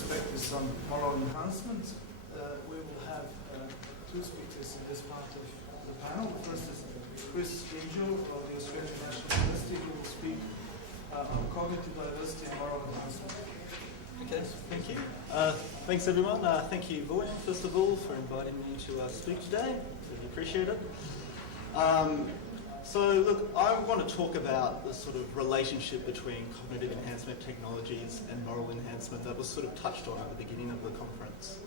respect to some moral enhancement. We will have two speakers in this part of the panel. The first is Chris Gyngell of the Australian National University, who will speak on cognitive diversity and moral enhancement. Okay, thank you. Thanks everyone. Thank you, Voy, first of all, for inviting me to speak today. Really appreciate it. So look, I want to talk about the sort of relationship between cognitive enhancement technologies and moral enhancement that was sort of touched on at the beginning of the conference.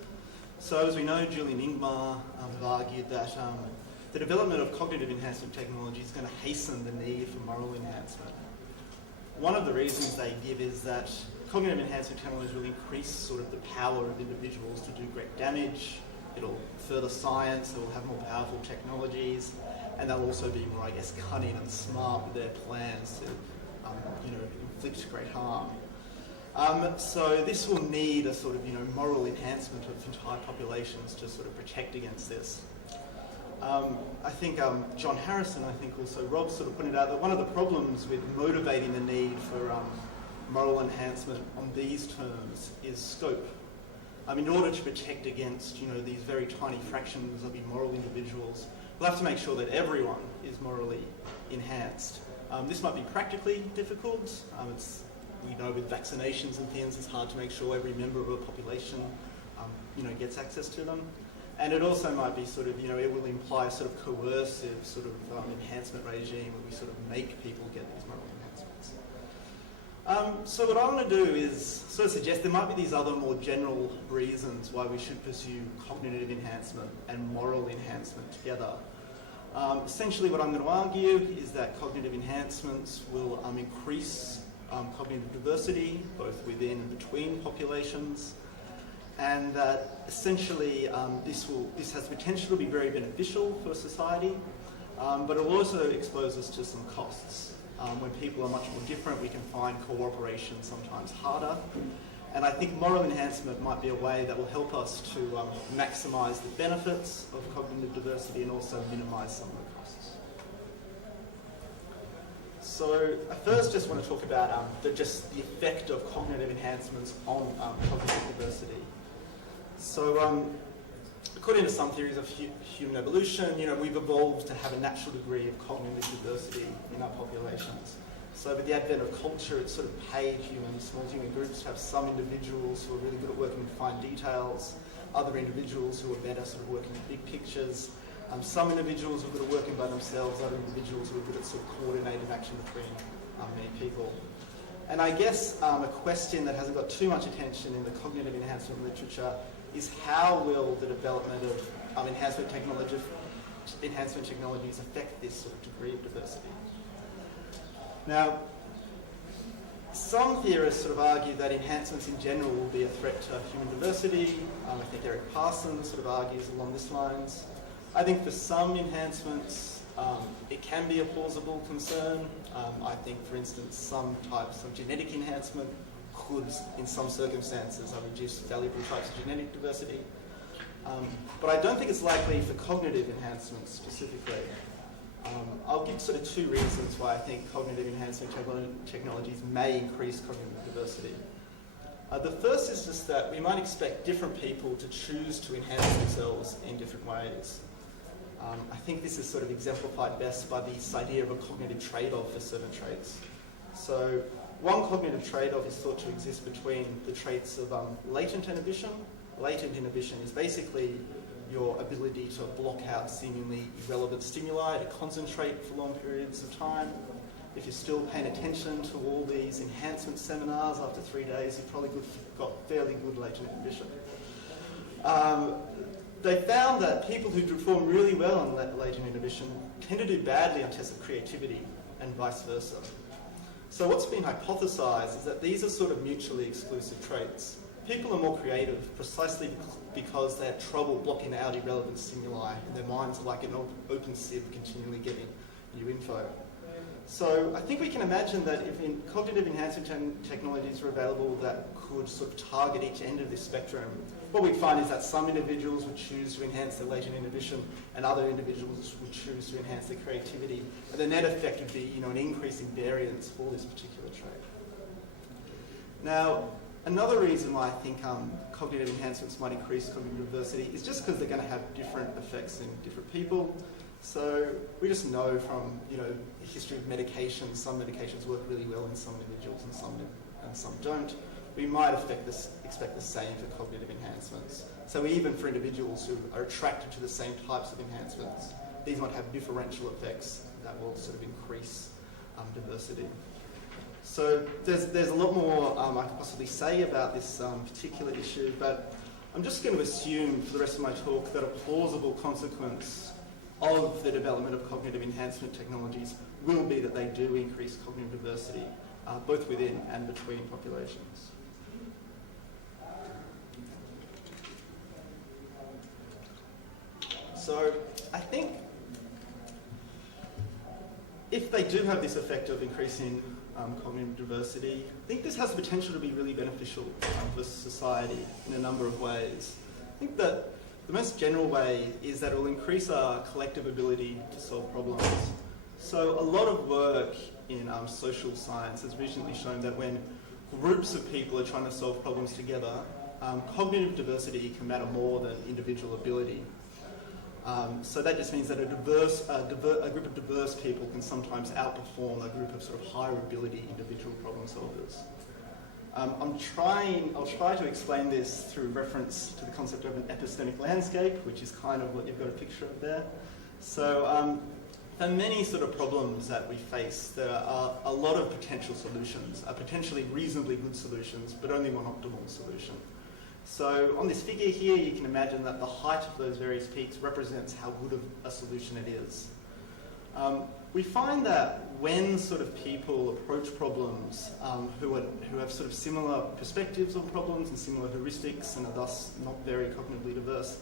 So as we know, Julian Ingmar have argued that the development of cognitive enhancement technology is going to hasten the need for moral enhancement. One of the reasons they give is that cognitive enhancement technologies will increase sort of the power of individuals to do great damage. It'll further science, it will have more powerful technologies, and they'll also be more, I guess, cunning and smart with their plans to, inflict great harm. So this will need a sort of, moral enhancement of entire populations to sort of protect against this. I think John Harrison, I think also Rob sort of pointed out that one of the problems with motivating the need for moral enhancement on these terms is scope. In order to protect against, these very tiny fractions of immoral individuals, we'll have to make sure that everyone is morally enhanced. This might be practically difficult. We know with vaccinations and things, it's hard to make sure every member of a population, gets access to them. And it also might be sort of, it will imply a sort of coercive sort of enhancement regime where we sort of make people get these moral enhancements. So what I want to do is sort of suggest there might be these other more general reasons why we should pursue cognitive enhancement and moral enhancement together. Essentially what I'm going to argue is that cognitive enhancements will increase cognitive diversity, both within and between populations, and that essentially this has potential to be very beneficial for society, but it will also expose us to some costs. When people are much more different, we can find cooperation sometimes harder. And I think moral enhancement might be a way that will help us to maximise the benefits of cognitive diversity and also minimise some of the costs. So I first just want to talk about the effect of cognitive enhancements on cognitive diversity. So according to some theories of human evolution, we've evolved to have a natural degree of cognitive diversity in our populations. So with the advent of culture, it's sort of paid small human groups to have some individuals who are really good at working with fine details, other individuals who are better sort of working with big pictures, some individuals who are good at working by themselves, other individuals who are good at sort of coordinated action between many people. And I guess a question that hasn't got too much attention in the cognitive enhancement literature is how will the development of enhancement technologies affect this sort of degree of diversity? Now, some theorists sort of argue that enhancements in general will be a threat to human diversity. I think Eric Parsons sort of argues along these lines. I think for some enhancements, it can be a plausible concern. I think, for instance, some types of genetic enhancement could, in some circumstances, reduce valuable types of genetic diversity. But I don't think it's likely for cognitive enhancements specifically. I'll give sort of two reasons why I think cognitive enhancement technologies may increase cognitive diversity. The first is just that we might expect different people to choose to enhance themselves in different ways. I think this is sort of exemplified best by this idea of a cognitive trade-off for certain traits. So one cognitive trade-off is thought to exist between the traits of latent inhibition. Latent inhibition is basically your ability to block out seemingly irrelevant stimuli, to concentrate for long periods of time. If you're still paying attention to all these enhancement seminars after 3 days, you've probably got fairly good latent inhibition. They found that people who perform really well on latent inhibition tend to do badly on tests of creativity and vice versa. So what's been hypothesized is that these are sort of mutually exclusive traits. People are more creative precisely because they have trouble blocking out irrelevant stimuli, and their minds are like an open sieve continually getting new info. So I think we can imagine that if cognitive enhancement technologies were available that could sort of target each end of this spectrum, what we'd find is that some individuals would choose to enhance their latent inhibition and other individuals would choose to enhance their creativity. And the net effect would be, an increase in variance for this particular trait. Now, Another reason why I think cognitive enhancements might increase cognitive diversity is just because they're going to have different effects in different people. So we just know from the history of medications, some medications work really well in some individuals and some don't. We might expect the same for cognitive enhancements. So even for individuals who are attracted to the same types of enhancements, these might have differential effects that will sort of increase diversity. So there's a lot more I could possibly say about this particular issue, but I'm just going to assume for the rest of my talk that a plausible consequence of the development of cognitive enhancement technologies will be that they do increase cognitive diversity, both within and between populations. So I think if they do have this effect of increasing cognitive diversity, I think this has the potential to be really beneficial for society in a number of ways. I think that the most general way is that it will increase our collective ability to solve problems. So a lot of work in social science has recently shown that when groups of people are trying to solve problems together, cognitive diversity can matter more than individual ability. So that just means that a group of diverse people can sometimes outperform a group of sort of higher ability individual problem solvers. I'll try to explain this through reference to the concept of an epistemic landscape, which is kind of what you've got a picture of there. So for many sort of problems that we face, there are a lot of potential solutions, potentially reasonably good solutions, but only one optimal solution. So on this figure here, you can imagine that the height of those various peaks represents how good of a solution it is. We find that when sort of people approach problems who have sort of similar perspectives on problems and similar heuristics and are thus not very cognitively diverse,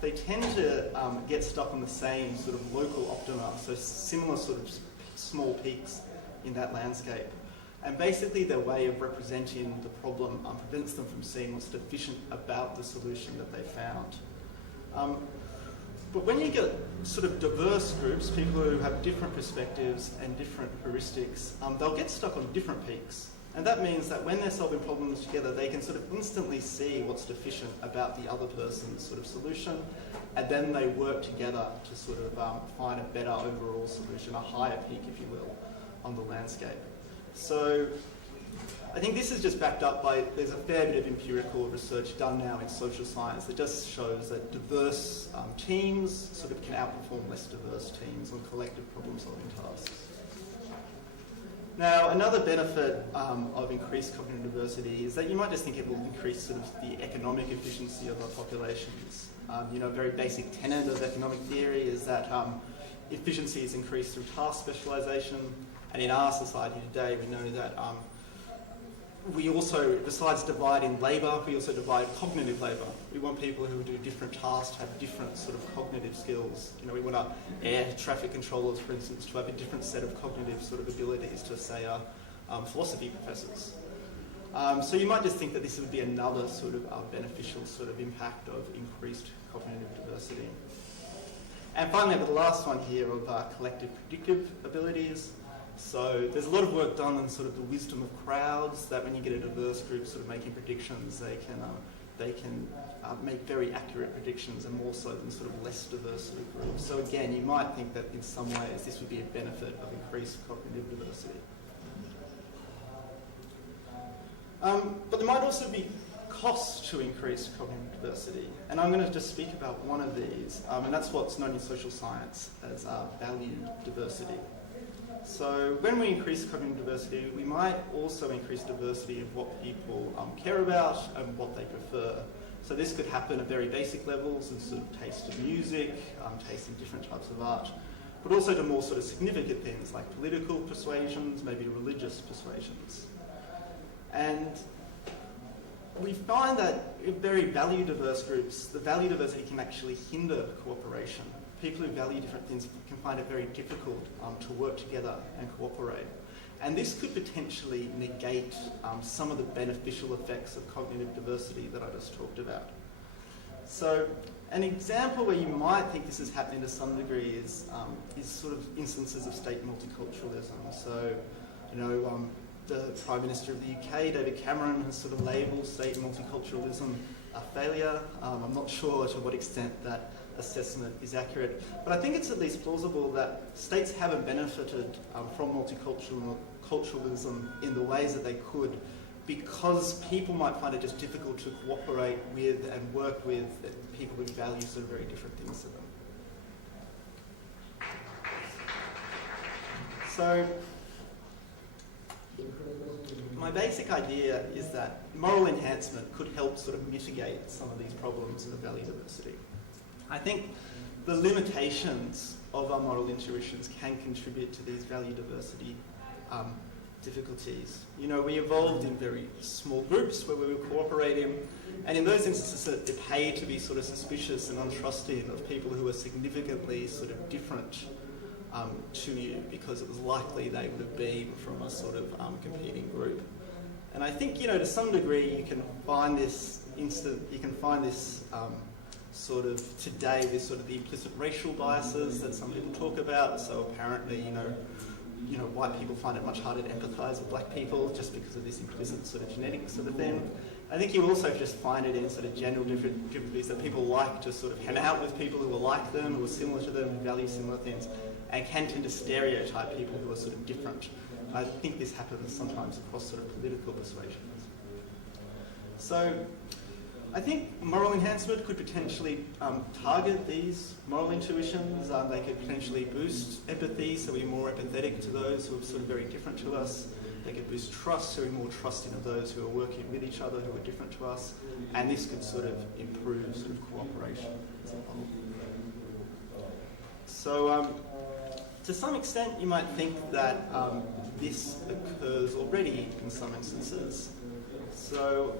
they tend to get stuck on the same sort of local optima, so similar sort of small peaks in that landscape. And basically their way of representing the problem prevents them from seeing what's deficient about the solution that they found. But when you get sort of diverse groups, people who have different perspectives and different heuristics, they'll get stuck on different peaks. And that means that when they're solving problems together, they can sort of instantly see what's deficient about the other person's sort of solution, and then they work together to sort of find a better overall solution, a higher peak, if you will, on the landscape. So I think this is just backed up by, there's a fair bit of empirical research done now in social science that just shows that diverse teams sort of can outperform less diverse teams on collective problem-solving tasks. Now, another benefit of increased cognitive diversity is that you might just think it will increase sort of the economic efficiency of our populations. A very basic tenet of economic theory is that efficiency is increased through task specialization. And in our society today, we know that we also, besides dividing labour, we also divide cognitive labour. We want people who do different tasks to have different sort of cognitive skills. We want our air traffic controllers, for instance, to have a different set of cognitive sort of abilities to, say, philosophy professors. So you might just think that this would be another sort of beneficial sort of impact of increased cognitive diversity. And finally, the last one here of collective predictive abilities. So there's a lot of work done on sort of the wisdom of crowds, that when you get a diverse group sort of making predictions, they can make very accurate predictions, and more so than sort of less diverse sort of groups. So again, you might think that in some ways this would be a benefit of increased cognitive diversity. But there might also be costs to increase cognitive diversity, and I'm going to just speak about one of these, and that's what's known in social science as valued diversity. So when we increase cognitive diversity, we might also increase diversity of what people care about and what they prefer. So this could happen at very basic levels, and sort of taste of music, taste in different types of art, but also to more sort of significant things like political persuasions, maybe religious persuasions. And we find that in very value diverse groups, the value diversity can actually hinder cooperation. People who value different things can find it very difficult to work together and cooperate. And this could potentially negate some of the beneficial effects of cognitive diversity that I just talked about. So an example where you might think this is happening to some degree is sort of instances of state multiculturalism. So, the Prime Minister of the UK, David Cameron, has sort of labelled state multiculturalism a failure. I'm not sure to what extent that assessment is accurate, but I think it's at least plausible that states haven't benefited from multiculturalism in the ways that they could, because people might find it just difficult to cooperate with and work with people who value sort of very different things to them. So, my basic idea is that moral enhancement could help sort of mitigate some of these problems of value diversity. I think the limitations of our moral intuitions can contribute to these value diversity difficulties. You know, we evolved in very small groups where we were cooperating, and in those instances it paid to be sort of suspicious and untrusting of people who were significantly sort of different to you, because it was likely they would have been from a sort of competing group. And I think, you know, to some degree you can find this sort of today with sort of the implicit racial biases that some people talk about. So apparently, you know, white people find it much harder to empathise with black people just because of this implicit sort of genetic sort of thing. I think you also just find it in sort of general difficulties that people like to sort of hang out with people who are like them, who are similar to them, who value similar things, and can tend to stereotype people who are sort of different. I think this happens sometimes across sort of political persuasions. So I think moral enhancement could potentially target these moral intuitions. They could potentially boost empathy, so we're more empathetic to those who are sort of very different to us. They could boost trust, so we're more trusting of those who are working with each other, who are different to us. And this could sort of improve sort of cooperation as a whole. So to some extent, you might think that this occurs already in some instances. So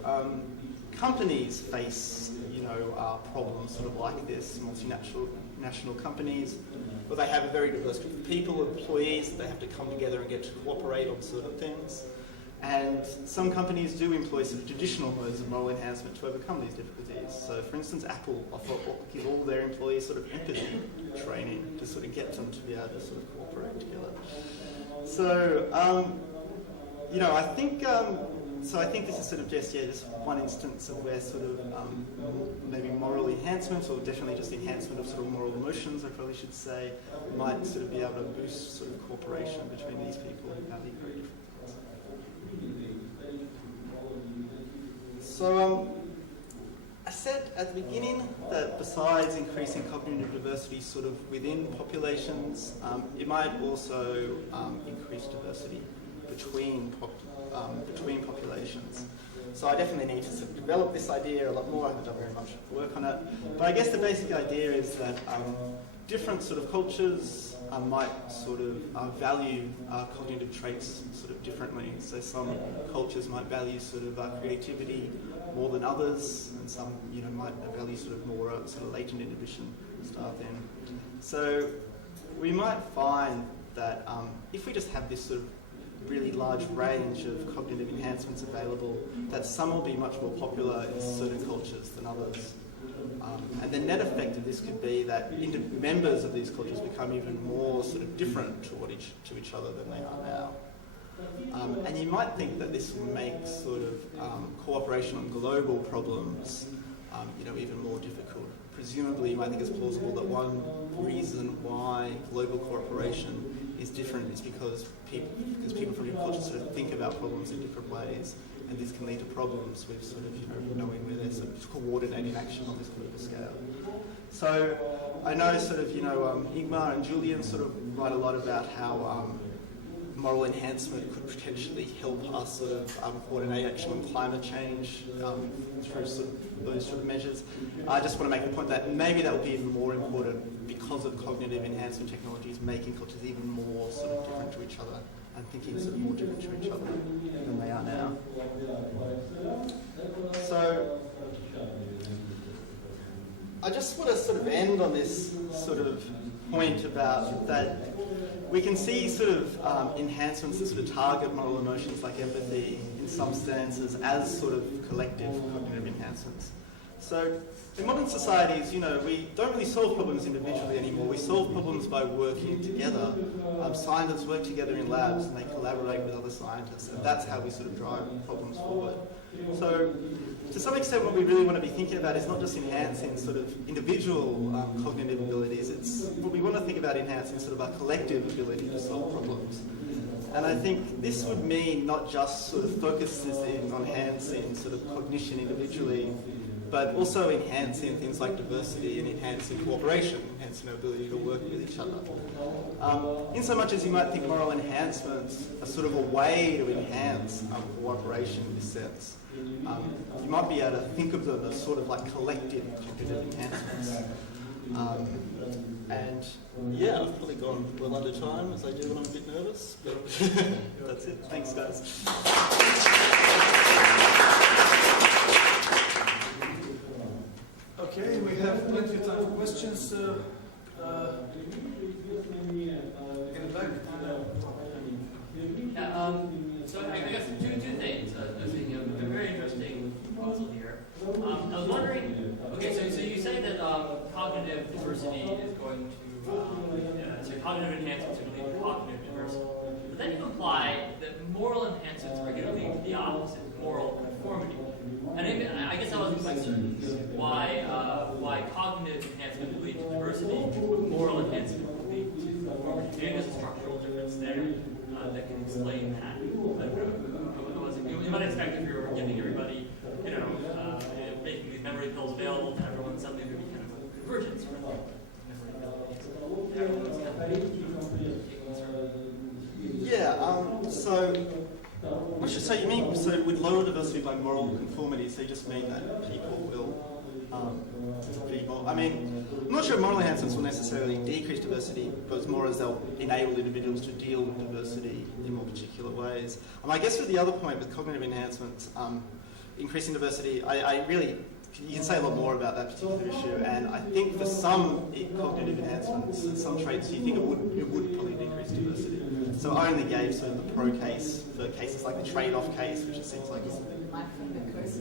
companies face, you know, problems sort of like this, multinational companies, where they have a very diverse group of people, employees, they have to come together and get to cooperate on certain things. And some companies do employ sort of traditional modes of moral enhancement to overcome these difficulties. So for instance, Apple give all their employees sort of empathy training to sort of get them to be able to sort of cooperate together. So, you know, I think this is sort of just one instance of where sort of maybe moral enhancement, or definitely just enhancement of sort of moral emotions, I probably should say, might sort of be able to boost sort of cooperation between these people who value very different things. So I said at the beginning that besides increasing cognitive diversity sort of within populations, it might also increase diversity between populations. So I definitely need to sort of develop this idea a lot more. I haven't done very much work on it. But I guess the basic idea is that different sort of cultures might sort of value cognitive traits sort of differently. So some cultures might value sort of creativity more than others, and some, you know, might value sort of more sort of latent inhibition style thing. So we might find that if we just have this sort of really large range of cognitive enhancements available, that some will be much more popular in certain cultures than others. And the net effect of this could be that members of these cultures become even more sort of different to each other than they are now. And you might think that this will make sort of cooperation on global problems, you know, even more difficult. Presumably, you might think it's plausible that one reason why global cooperation is different is because people from different cultures sort of think about problems in different ways, and this can lead to problems with sort of, you know, knowing where they're sort of coordinating action on this global scale. So I know sort of, you know, Ingmar and Julian sort of write a lot about how moral enhancement could potentially help us sort of coordinate action on climate change through sort of those sort of measures. I just want to make the point that maybe that will be even more important because of cognitive enhancement technologies making cultures even more sort of different to each other, and thinking sort of more different to each other than they are now. So I just want to sort of end on this sort of point about that we can see sort of enhancements that sort of target moral emotions like empathy in some stances as sort of collective cognitive enhancements. So in modern societies, we don't really solve problems individually anymore. We solve problems by working together. Scientists work together in labs and they collaborate with other scientists, and that's how we sort of drive problems forward. So to some extent, what we really want to be thinking about is not just enhancing sort of individual cognitive abilities, it's what we want to think about enhancing sort of our collective ability to solve problems. And I think this would mean not just sort of focuses in on enhancing sort of cognition individually, but also enhancing things like diversity and enhancing cooperation, enhancing our ability to work with each other. In so much as you might think moral enhancements are sort of a way to enhance cooperation in this sense, you might be able to think of them as sort of like collective cognitive enhancements. And yeah, I've probably gone well under time, as I do when I'm a bit nervous, but that's it. Thanks, guys. Okay, we have plenty of time for questions. In the back. So I guess two things. A very interesting proposal here. I was wondering, okay, so you say that cognitive diversity is going to, so cognitive enhancements are going to lead to cognitive diversity. But then you imply that moral enhancements are going to lead to the opposite, moral conformity. And I guess I wasn't quite certain why cognitive enhancement would lead to diversity, but moral enhancement would lead to conformity. Maybe there's a structural difference there that can explain that. You might expect if you were giving everybody, making these memory pills available to everyone, suddenly there'd be kind of a convergence for memory pills. Everyone's kind of Yeah, so what should say you mean, so with lower diversity by moral conformity, so you just mean that people will be more, I mean, I'm not sure moral enhancements will necessarily decrease diversity, but it's more as they'll enable individuals to deal with diversity in more particular ways. I guess with the other point with cognitive enhancements, increasing diversity, I really, you can say a lot more about that particular issue, and I think for some cognitive enhancements and some traits, you think it would probably decrease diversity. So I only gave sort of the pro case for cases like the trade-off case, which it seems like is...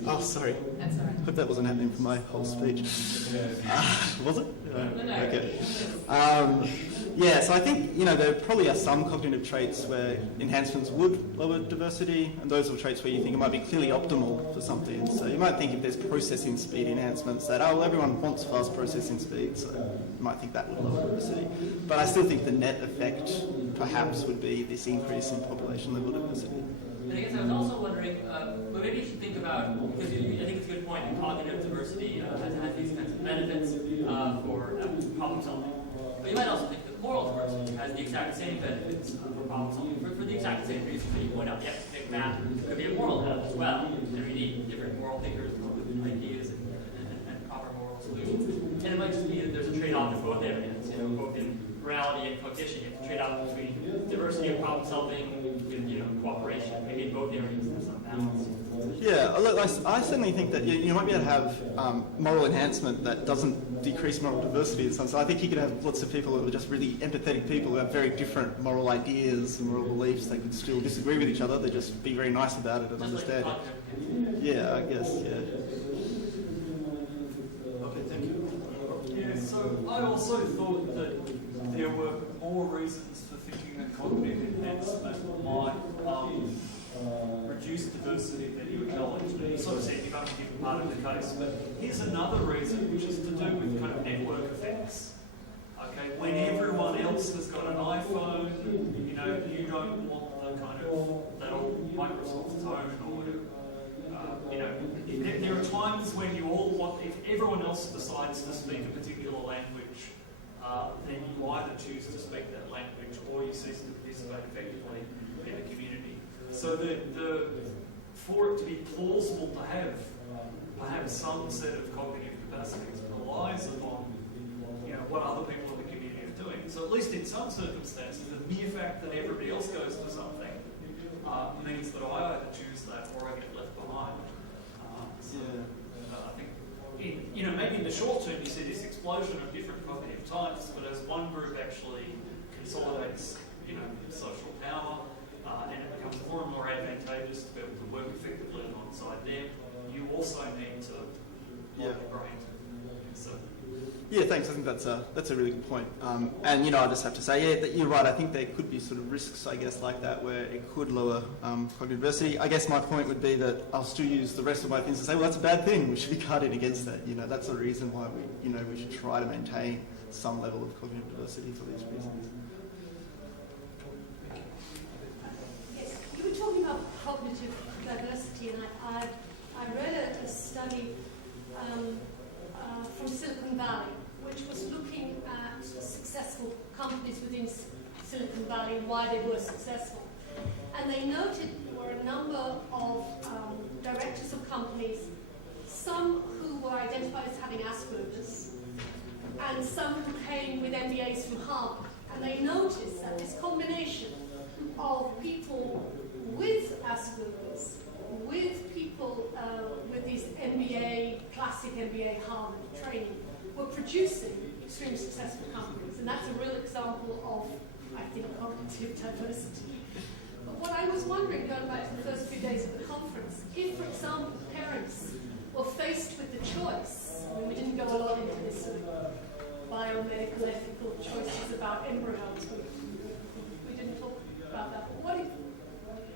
Oh, sorry. That's all right. Hope that wasn't happening for my whole speech. Was it? Okay. Yeah, so I think, there probably are some cognitive traits where enhancements would lower diversity, and those are traits where you think it might be clearly optimal for something. So you might think if there's processing speed enhancements that, everyone wants fast processing speed, so you might think that would lower diversity. But I still think the net effect perhaps would be this increase in population level diversity. And I guess I was also wondering, but maybe you should think about, because I think it's a good point, that cognitive diversity has these kinds of benefits for problem solving. But you might also think that moral diversity has the exact same benefits for problem solving, for the exact same reason that you point out. Yes, think math could be a moral element as well, and we need different moral thinkers with ideas and proper moral solutions. And it might just be that there's a trade-off in both areas, both in morality and cognition. You have to trade off between diversity of problem solving with cooperation. Maybe in both areas there's some balance. Yeah, look, I certainly think that you might be able to have moral enhancement that doesn't decrease moral diversity in some sense. I think you could have lots of people who are just really empathetic people who have very different moral ideas and moral beliefs. They could still disagree with each other. They just be very nice about it and Just understand like it. Yeah, I guess, yeah. Okay, thank you. Yeah, so I also thought that there were more reasons for thinking that cognitive enhancement might reduce diversity than you acknowledged. You sort of said you've only given part of the case, but here's another reason, which is to do with kind of network effects. Okay, when everyone else has got an iPhone, you don't want the kind of that old Microsoft tone or whatever. There are times when you all want, if everyone else decides to speak a particular language, then you either choose to speak that language or you cease to participate effectively in the community. So for it to be plausible to have perhaps some set of cognitive capacities relies upon what other people in the community are doing. So at least in some circumstances, the mere fact that everybody else goes to something means that I either choose that or I get left behind. I think, maybe in the short term you see this explosion of different cognitive types, but as one group actually consolidates, social power, and it becomes more and more advantageous to be able to work effectively alongside them, you also need to grow thanks. I think that's a really good point. And I just have to say, yeah, that you're right. I think there could be sort of risks, I guess, like that, where it could lower cognitive diversity. I guess my point would be that I'll still use the rest of my things to say, well, that's a bad thing. We should be guarding against that. That's the reason why we should try to maintain some level of cognitive diversity for these reasons. Yes, you were talking about cognitive diversity, and I read a study from Silicon Valley, which was looking at successful companies within Silicon Valley and why they were successful. And they noted there were a number of directors of companies, some who were identified as having Asperger's, and some who came with MBAs from Harvard. And they noticed that this combination of people with Asperger's, with people with these classic MBA Harvard training, were producing extremely successful companies. And that's a real example of, I think, cognitive diversity. But what I was wondering, going back to the first few days of the conference, if, for example, parents were faced with the choice, I mean, we didn't go a lot into this sort of biomedical ethical choices about embryos, we didn't talk about that, but what if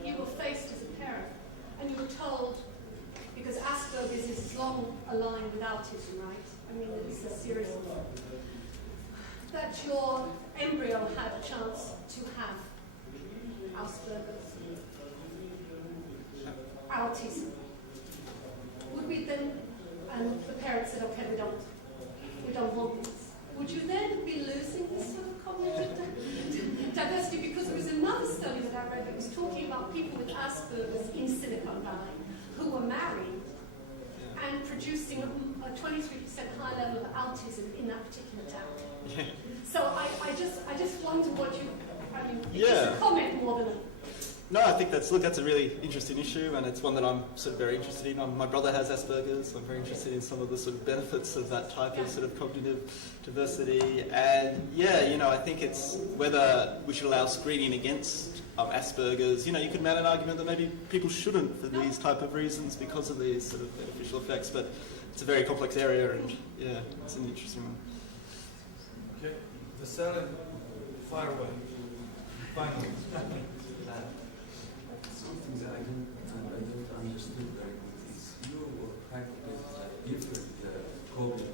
you were faced as a parent and you were told, because Asperger's is long aligned with autism, right? I mean, it's a series of that your embryo had a chance to have Asperger's, autism. Would we then, and the parents said, okay, we don't want this. Would you then be losing this sort of cognitive diversity? Because there was another study that I read that was talking about people with Asperger's in Silicon Valley who were married and producing a 23% high level of autism in that particular town. Yeah. So I just wonder what you, I mean, Yeah. just a comment more than a... No, I think that's a really interesting issue, and it's one that I'm sort of very interested in. My brother has Asperger's, so I'm very interested in some of the sort of benefits of that type of sort of cognitive diversity. And I think it's whether we should allow screening against Asperger's. You could mount an argument that maybe people shouldn't for these type of reasons because of these sort of beneficial effects, but it's a very complex area, and it's an interesting one. Okay, the cell, fire away. Finally. Something that I don't understand very good is you kind of different cognitive,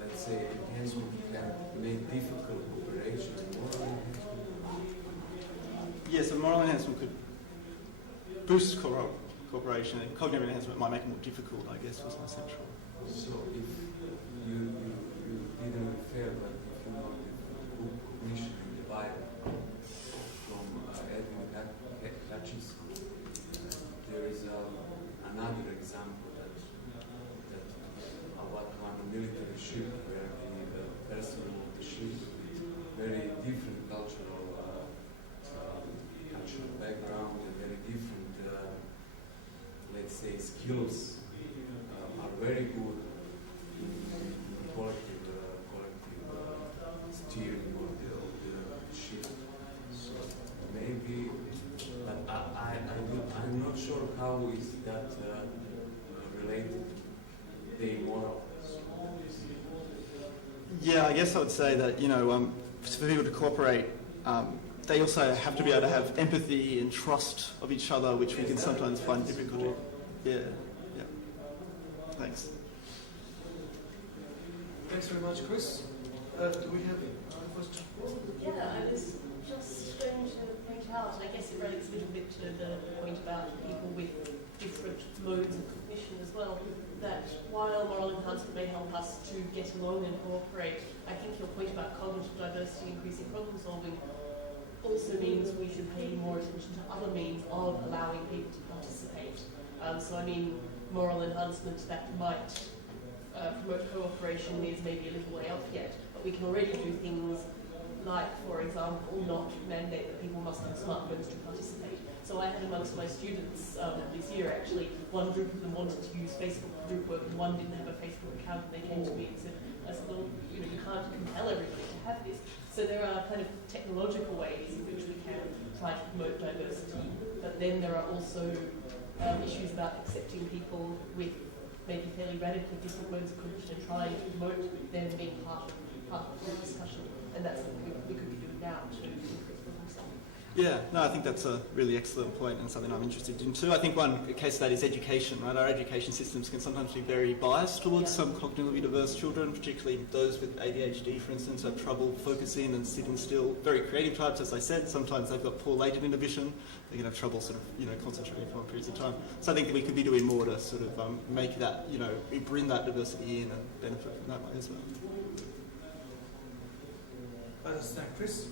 let's say, enhancement can make difficult cooperation. Yes, so moral enhancement could boost cooperation, and cognitive enhancement might make it more difficult, I guess, was my central. So if you didn't refer, but if you know the group cognition in the Bible from Edwin Hutchinson, there is another example that about one military ship where the person of the ship with very different cultural background and very different, let's say, skills are very good in collective steering of the ship. So maybe, but I'm not sure how is that related to the moral. Yeah, I guess I would say that, for people to cooperate, they also have to be able to have empathy and trust of each other, which we can sometimes find difficult. Yeah. Thanks. Thanks very much, Chris. Do we have a question? Yeah, I was just going to point out, and I guess it relates a little bit to the point about people with different modes of cognition as well, that while moral enhancement may help us to get along and cooperate, I think your point about cognitive diversity, increasing problem solving, also means we should pay more attention to other means of allowing people to participate. So I mean, moral enhancement that might promote cooperation is maybe a little way off yet, but we can already do things like, for example, not mandate that people must have smartphones to participate. So I had amongst my students this year actually, one group of them wanted to use Facebook for group work and one didn't have a Facebook account, and they came to me and said, well, you can't compel everybody to have this. So there are kind of technological ways in which we can try to promote diversity, but then there are also issues about accepting people with maybe fairly radically different modes of cognition and trying to promote them being part of the discussion. And that's something we could be doing now to increase problem solving. Yeah, no, I think that's a really excellent point and something I'm interested in too. I think one case of that is education, right? Our education systems can sometimes be very biased towards some cognitively diverse children, particularly those with ADHD, for instance, have trouble focusing and sitting still. Very creative types, as I said. Sometimes they've got poor latent inhibition. They can have trouble sort of, concentrating for long periods of time. So I think that we could be doing more to sort of make that, we bring that diversity in and benefit from that way as well. Let us thank Chris.